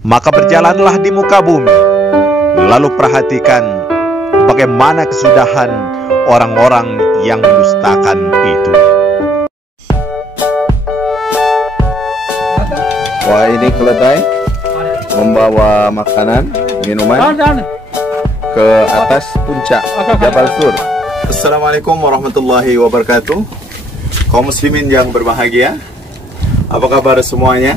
Maka berjalanlah di muka bumi, lalu perhatikan bagaimana kesudahan orang-orang yang mendustakan itu. Wah, ini keledai membawa makanan, minuman ke atas puncak Jabal Sur. Assalamualaikum warahmatullahi wabarakatuh. Kaum muslimin yang berbahagia, apa kabar semuanya?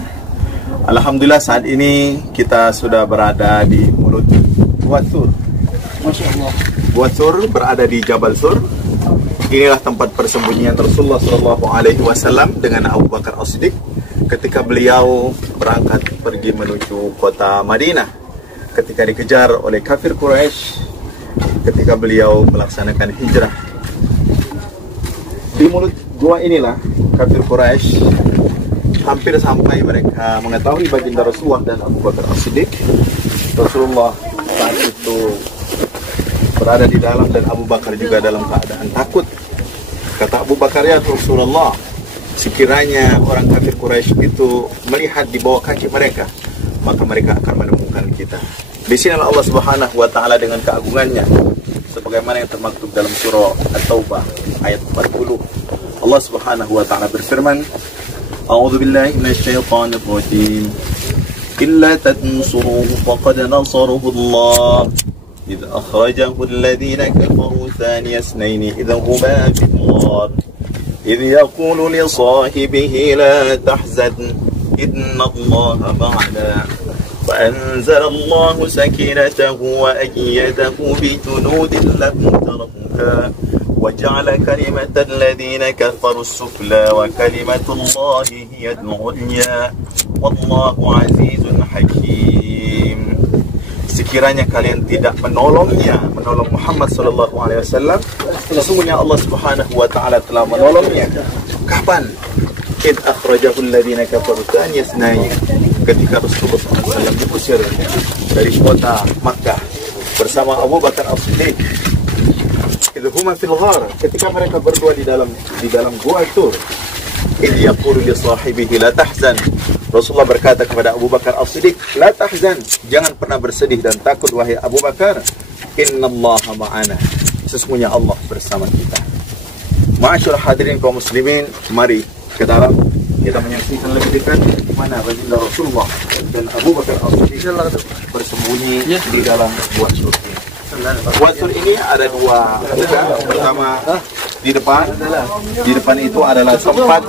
Alhamdulillah, saat ini kita sudah berada di mulut Gua Thur. Masya Allah. Gua Thur berada di Jabal Sur. Inilah tempat persembunyian Rasulullah SAW dengan Abu Bakar As-Siddiq ketika beliau berangkat pergi menuju kota Madinah, ketika dikejar oleh kafir Quraisy, ketika beliau melaksanakan hijrah. Di mulut gua inilah kafir Quraisy hampir sampai mereka mengetahui baginda Rasulullah dan Abu Bakar As-Siddiq. Rasulullah saat itu berada di dalam dan Abu Bakar juga dalam keadaan takut. Kata Abu Bakar, ya Rasulullah, sekiranya orang kafir Quraisy itu melihat di bawah kaki mereka, maka mereka akan menemukan kita. Di sinilah Allah Subhanahu wa taala dengan keagungannya, sebagaimana yang termaktub dalam surah At-Taubah ayat 40. Allah Subhanahu wa taala berfirman, A'udzu billahi minasyaitonir rajim. Illa tansuruhu faqad nasarahu Allah. إذ أخرجه الذين كفروا ثاني اثنين إذ هما في الغار إذ يقول لصاحبه لا تحزن إن الله معنا فأنزل الله سكينته وأيده بجنود لم تروها وجعل كلمة الذين كفروا السفلى وكلمة الله هي العليا والله عزيز حكيم. Sekiranya kalian tidak menolong Muhammad sallallahu alaihi wasallam, sesungguhnya Allah Subhanahu wa taala telah menolongnya. Kapan? Id akhrajahu alladziina kafaru tsaniya tsnain. Ketika Rasulullah sallallahu alaihi wasallam diusir dari kota Makkah bersama Abu Bakar As-Siddiq. Idhuma fil ghar, ketika mereka berdua di dalam gua Thur. Id yaqulu li sahibihi la tahzan. Rasulullah berkata kepada Abu Bakar As-Siddiq, la tahzan, jangan pernah bersedih dan takut wahai Abu Bakar. Innallaha ma'ana, sesungguhnya Allah bersama kita. Ma'asyiral hadirin kaum muslimin, mari ke dalam kita menyaksikan lebih dekat mana baginda Rasulullah dan Abu Bakar As-Siddiq bersembunyi di dalam Gua Thur. Gua Thur ini ada dua. Pertama di depan itu adalah tempat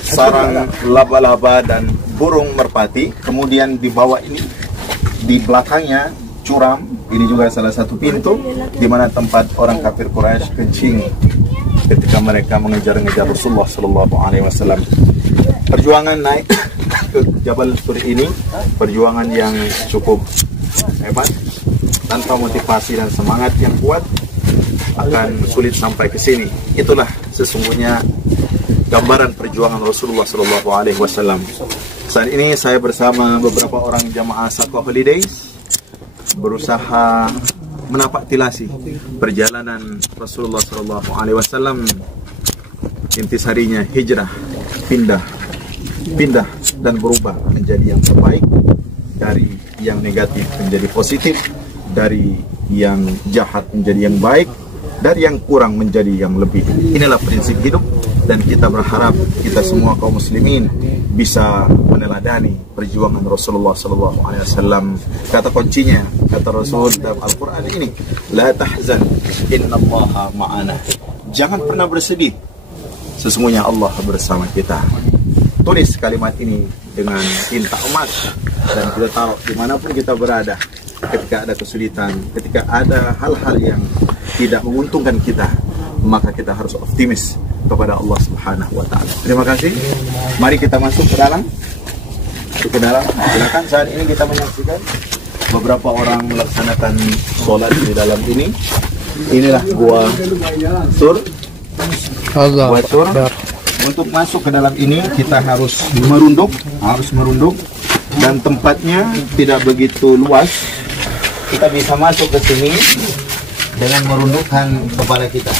sarang laba-laba dan burung merpati. Kemudian di bawah ini, di belakangnya curam. Ini juga salah satu pintu di mana tempat orang kafir Quraisy kencing ketika mereka mengejar-ngejar Rasulullah Sallallahu Alaihi Wasallam. Perjuangan naik ke Jabal Thur ini perjuangan yang cukup hebat. Tanpa motivasi dan semangat yang kuat akan sulit sampai ke sini. Itulah sesungguhnya gambaran perjuangan Rasulullah Sallallahu Alaihi Wasallam. Saat ini saya bersama beberapa orang jamaah Saqqa Holidays berusaha menapaktilasi perjalanan Rasulullah Sallallahu Alaihi Wasallam, intisarinya hijrah, pindah dan berubah menjadi yang terbaik, dari yang negatif menjadi positif, dari yang jahat menjadi yang baik, dari yang kurang menjadi yang lebih. Inilah prinsip hidup, dan kita berharap kita semua kaum muslimin bisa meneladani perjuangan Rasulullah Sallallahu Alaihi Wasallam. Kata kuncinya, kata Rasul dalam Al-Quran ini, la tahzan, innallaha ma'ana. Jangan pernah bersedih, sesungguhnya Allah bersama kita. Tulis kalimat ini dengan tinta emas dan kita taruh dimanapun kita berada. Ketika ada kesulitan, ketika ada hal-hal yang tidak menguntungkan kita, maka kita harus optimis kepada Allah Subhanahu wa taala. Terima kasih. Mari kita masuk ke dalam. Silakan. Saat ini kita menyaksikan beberapa orang melaksanakan sholat di dalam ini. Inilah Gua Thur. Gua Thur. Untuk masuk ke dalam ini kita harus merunduk, dan tempatnya tidak begitu luas. Kita bisa masuk ke sini dengan merundukkan kepala kita.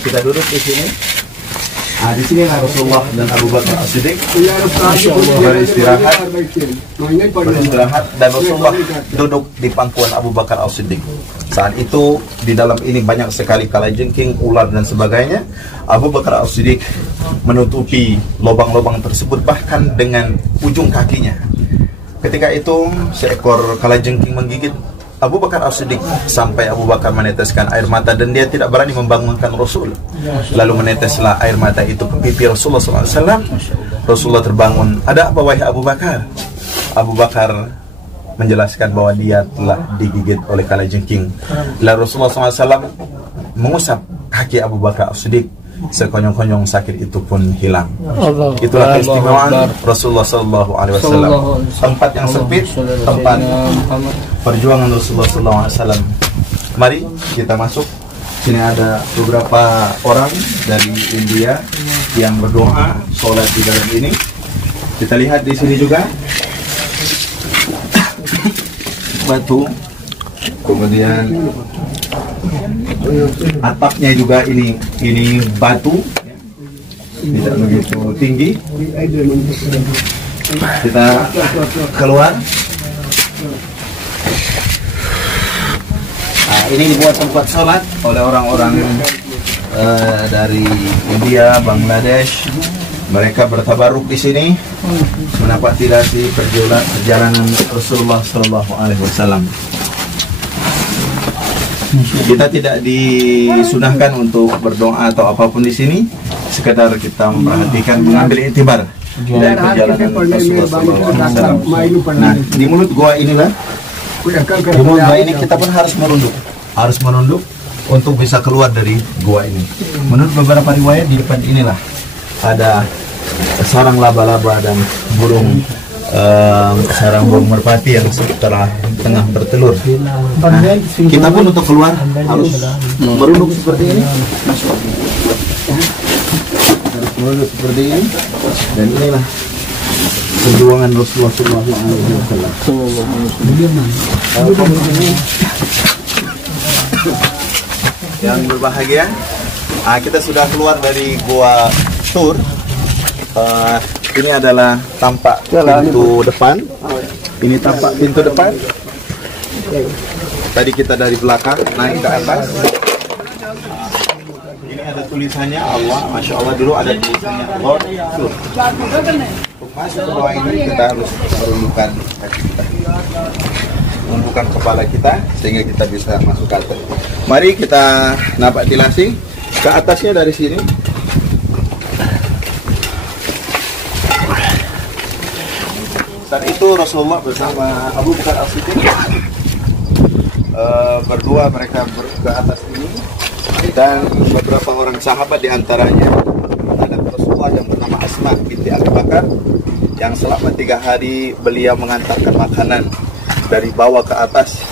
Kita duduk di sini. Di sini Rasulullah dan Abu Bakar As-Siddiq beristirahat dan Rasulullah duduk di pangkuan Abu Bakar As-Siddiq. Saat itu di dalam ini banyak sekali kalajengking, ular dan sebagainya. Abu Bakar As-Siddiq menutupi lubang-lubang tersebut bahkan dengan ujung kakinya. Ketika itu seekor kalajengking menggigit Abu Bakar As-Siddiq sampai Abu Bakar meneteskan air mata dan dia tidak berani membangunkan Rasul. Lalu meneteslah air mata itu ke pipi Rasulullah SAW. Rasulullah terbangun. Ada apa wahai Abu Bakar? Abu Bakar menjelaskan bahwa dia telah digigit oleh kalajengking. Lalu Rasulullah SAW mengusap kaki Abu Bakar As-Siddiq. Sekonyong-konyong sakit itu pun hilang. Itulah keistimewaan Rasulullah SAW. Tempat yang sempit, tempat perjuangan Rasulullah SAW. Mari kita masuk. Sini ada beberapa orang dari India yang berdoa, sholat di dalam ini. Kita lihat di sini juga batu, kemudian atapnya juga ini batu, tidak begitu tinggi. Kita keluar. Ini dibuat tempat sholat oleh orang-orang dari India, Bangladesh. Mereka bertabaruk di sini menapati perjalanan Rasulullah SAW. Kita tidak disunahkan untuk berdoa atau apapun di sini, sekedar kita memperhatikan, mengambil iktibar dari perjalanan Rasulullah SAW. Nah, di mulut gua inilah, di mulut gua ini kita pun harus menunduk untuk bisa keluar dari gua ini. Menurut beberapa riwayat di depan inilah ada sarang laba-laba dan sarang burung merpati yang tengah bertelur. Nah, kita pun untuk keluar harus merunduk seperti ini. Harus merunduk seperti ini. Dan inilah perjuangan Rasulullah SAW. Yang berbahagia, kita sudah keluar dari gua Tur. Ini adalah tampak pintu depan. Ini tampak pintu depan. Tadi kita dari belakang naik ke atas. Ini ada tulisannya Allah, Masya Allah. Dulu ada tulisannya Lord Tur. Untuk masuk ke bawah ini kita harus merundukkan kaki kita, menundukkan kepala kita sehingga kita bisa masuk ke atas. Mari kita napak tilasi ke atasnya dari sini. Saat itu Rasulullah bersama Abu Bakar As-Siddiq berdua, mereka ke atas ini, dan beberapa orang sahabat diantaranya ada Rasulullah yang bernama Asma binti Abu Bakar, yang selama 3 hari beliau mengantarkan makanan dari bawah ke atas.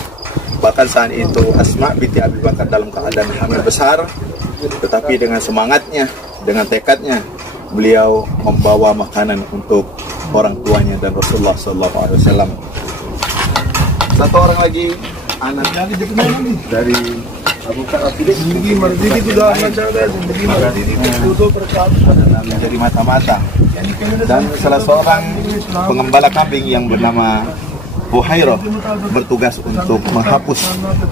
Bahkan saat itu Asma binti Abu Bakar dalam keadaan hamil besar, tetapi dengan semangatnya, dengan tekadnya, beliau membawa makanan untuk orang tuanya dan Rasulullah SAW. Satu orang lagi anaknya dari Abu Bakar As-Siddiq menjadi mata-mata, dan salah seorang pengembala kambing yang bernama Buhairah bertugas untuk menghapus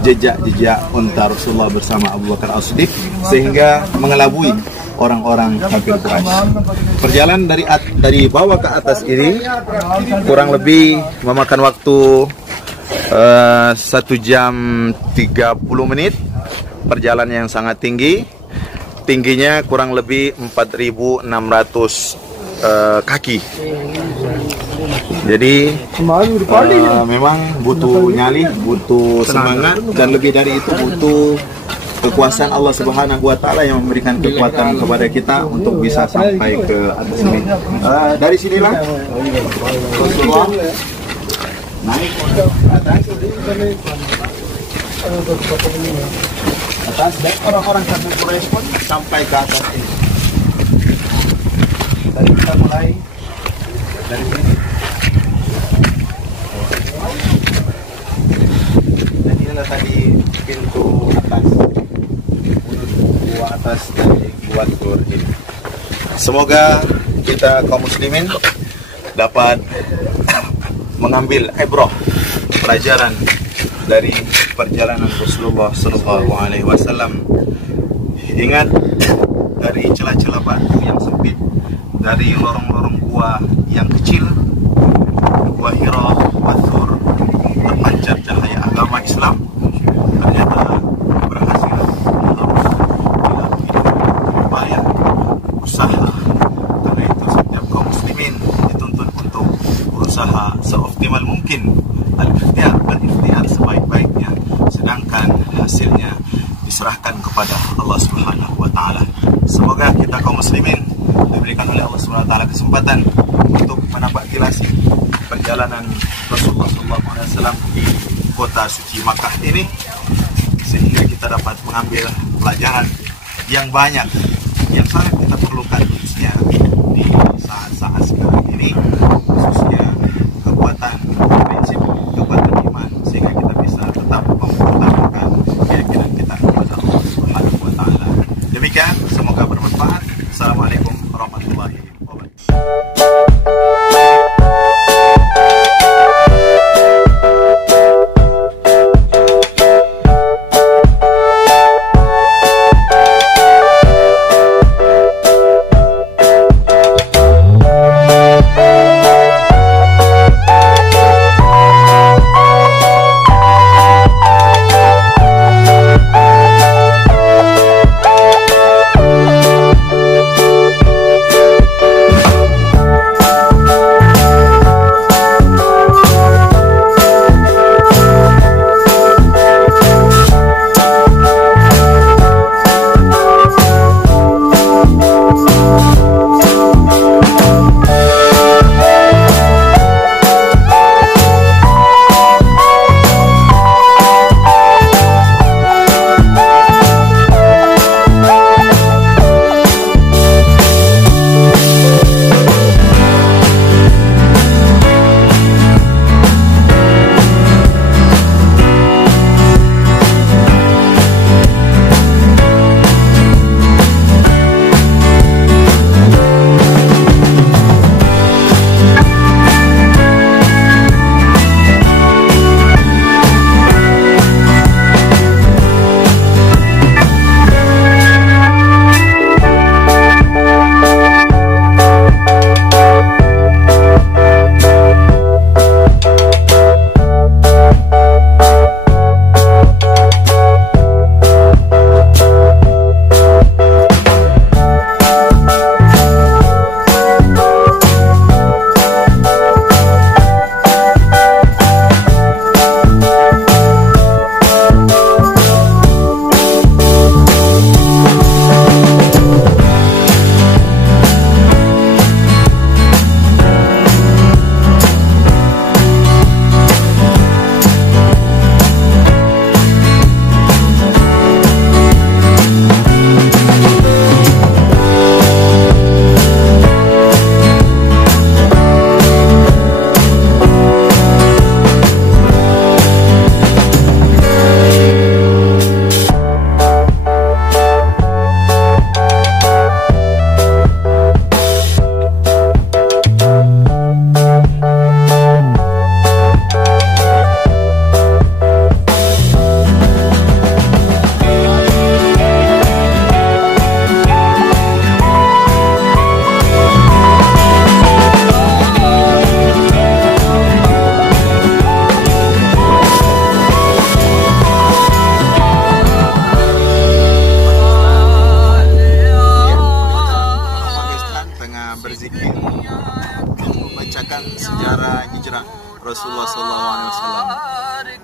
jejak-jejak unta Rasulullah bersama Abu Bakar As-Siddiq sehingga mengelabui orang-orang kafir Quraisy. Perjalanan dari bawah ke atas ini kurang lebih memakan waktu 1 jam 30 menit. Perjalanan yang sangat tinggi. Tingginya kurang lebih 4.600 kaki. Jadi memang butuh nyali, butuh semangat, dan lebih dari itu butuh kekuasaan Allah Subhanahu wa Ta'ala yang memberikan kekuatan kepada kita untuk bisa sampai ke atas ini. Dari sinilah Rasulullah naik ke atas, dan orang-orang kafir Quraisy pun sampai ke atas ini. Tadi kita mulai dari sini. Dan inilah tadi pintu atas. Gua atas dari gua Tur ini. Semoga kita kaum muslimin dapat mengambil ibrah, pelajaran dari perjalanan Rasulullah SAW. Ingat, dari celah-celah batu yang sempit, dari lorong-lorong gua yang kecil, gua Hira, Gua Thur, terpancar cahaya agama Islam. Ternyata berhasil upaya usaha. Karena itu setiap kaum muslimin dituntut untuk berusaha seoptimal mungkin, berikhtiar sebaik-baiknya, sedangkan hasilnya diserahkan kepada Allah Subhanahu wa Ta'ala. Semoga kita kaum muslimin diberikan oleh Allah Subhanahu wa Ta'ala kesempatan untuk menapaktilasi perjalanan Rasulullah SAW di kota suci Makkah ini, sehingga kita dapat mengambil pelajaran yang banyak yang sangat kita perlukan, khususnya di saat-saat sekarang ini, khususnya kekuatan prinsip, kekuatan iman, sehingga kita bisa tetap mempertahankan keyakinan kita kepada Allah Subhanahu wa Ta'ala. Demikian, semoga bermanfaat. Assalamualaikum warahmatullahi wabarakatuh. Membacakan sejarah hijrah Rasulullah SAW.